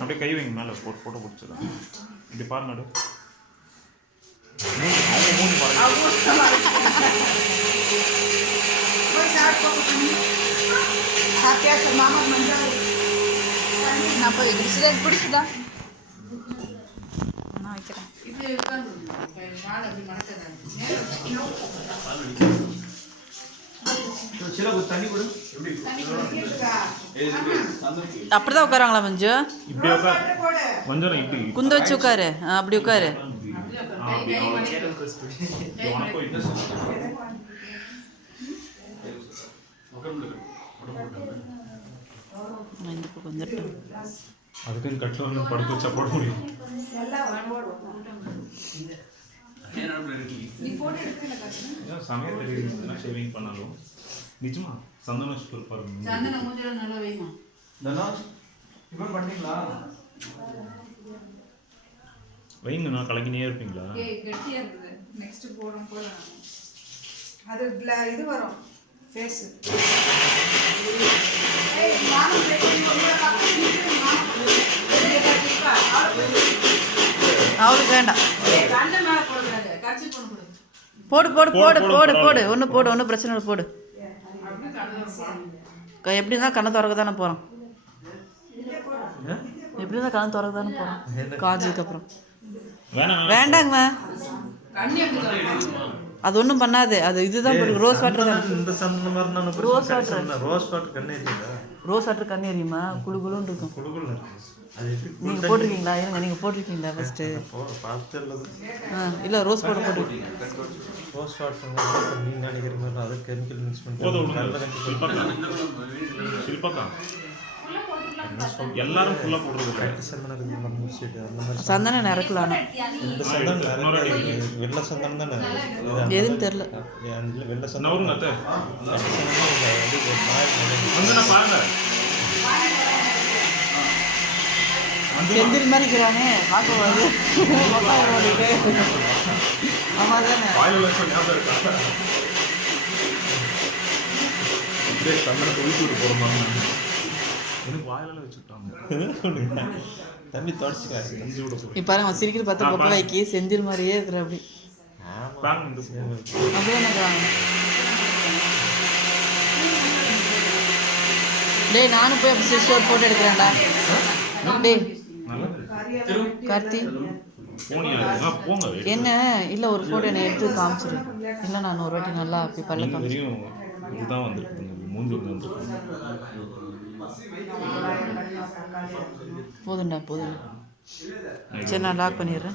அப்படியே கை வைங்க மேலே போட்டோ பிடிச்சதான் இப்படி பாருங்க நடு நான் போய் பிடிச்சதா நான் வைக்கிறேன். அப்படிதான் உட்காராங்களா மஞ்சு? குந்த வச்சு உட்காரு. அப்படி உட்காரு. இந்த பக்கம் வந்துட்டோம். அதுக்கு கட்டில் படுக்க வச்சா போட முடியும். சமையல் தெரியுதுன்னா ஷேவிங் பண்ணாலும் நிஜமா சந்தன ஸ்டோர் பாருங்க. சந்தன மூஞ்சில நல்லா வைமா. இப்போ பண்ணீங்களா? வைங்க நான் கலக்கினே இருப்பீங்களா? கெட்டியா இருக்குது. நெக்ஸ்ட் போறோம் போறோம். அது இது வரும் ஃபேஸ். ஏய் மாமா அவளுக்கு வேண்டாம். கண்ண மேல போடுறாங்க. கர்ச்சி போடு. போடு போடு போடு போடு போடு. ஒன்றும் பிரச்சனை இல்லை போடு. எப்படி இருந்தால் கண்ணை திறக்க தானே போகிறோம். எப்படி இருந்தால் கண்ணை திறக்க தானே போகிறோம் காஞ்சதுக்கப்புறம். வேண்டாங்கம்மா. அது ஒன்றும் பண்ணாது. அது இதுதான் ரோஸ் வாட்டர் தான். ரோஸ் வாட்டர் கண்ணு எரியுமா? குழு குழுன்னு இருக்கும். நீங்கள் போட்டிருக்கீங்களா? இருங்க, நீங்கள் போட்டிருக்கீங்களா ஃபஸ்ட்டு? இல்லை ரோஸ் வாட்டர் போட்டிருக்கீங்க. ரோஸ் வாட்டர் நீ நினைக்கிற மாதிரி அது கெமிக்கல் மிக்ஸ் எல்லாரும் ஃபுல்லாக போடுறது சந்தனம் நிறக்கலாம். வெள்ளை சந்தனம் தானே எதுன்னு தெரில. வெள்ளை சந்தனம் செந்தில் மாதிரி இருக்கிறானே பார்க்கக்கூடாது. ஆமாம் தானே. சந்தனத்தை ஊற்றி விட்டு போகிறோம். எனக்கு வாயில வச்சுட்டாங்க. தம்பி தொடச்சிக்காரு. இப்போ பாருங்க சிரிக்கிற பார்த்து பொக்க வைக்கி செந்தில் மாதிரியே இருக்கிற அப்படி. அப்படியே நினைக்கிறாங்க. டேய் நானும் போய் அப்படி சிரிச்சு ஒரு ஃபோட்டோ எடுக்கிறேன்டா. டேய் கார்த்தி என்ன இல்லை ஒரு ஃபோட்டோ என்னை எடுத்து காமிச்சிரு. இல்லை நான் ஒரு வாட்டி நல்லா அப்படி பல்ல காமிச்சு. இதுதான் வந்துருக்கு மூஞ்சி போதும்டா போதும். சரி நான் லாக் பண்ணிடுறேன்.